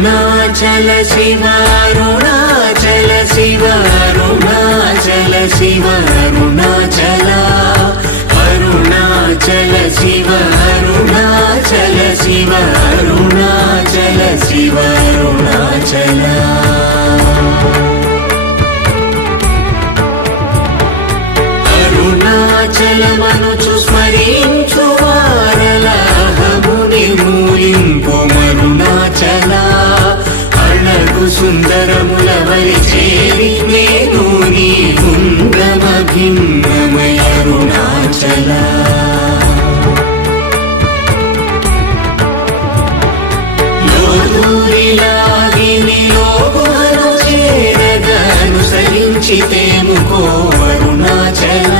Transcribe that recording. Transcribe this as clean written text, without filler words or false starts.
అరుణాచల శివ అరుణాచల శివ అరుణాచల శివ అరుణాచల అరుణాచల శివ అరుణాచల శివ అరుణాచల శివ అరుణాచల అరుణాచలమనుచు స్మరించు వారలహము నిర్మూలింపు మరుణాచల అళగు సుందరముల వలి చేరి నేను నీ గుండమ భిన్నమయ అరుణాచల లోదూరిలాగిని లోగుహను చేరగ అనుసరించితేముకో అరుణాచల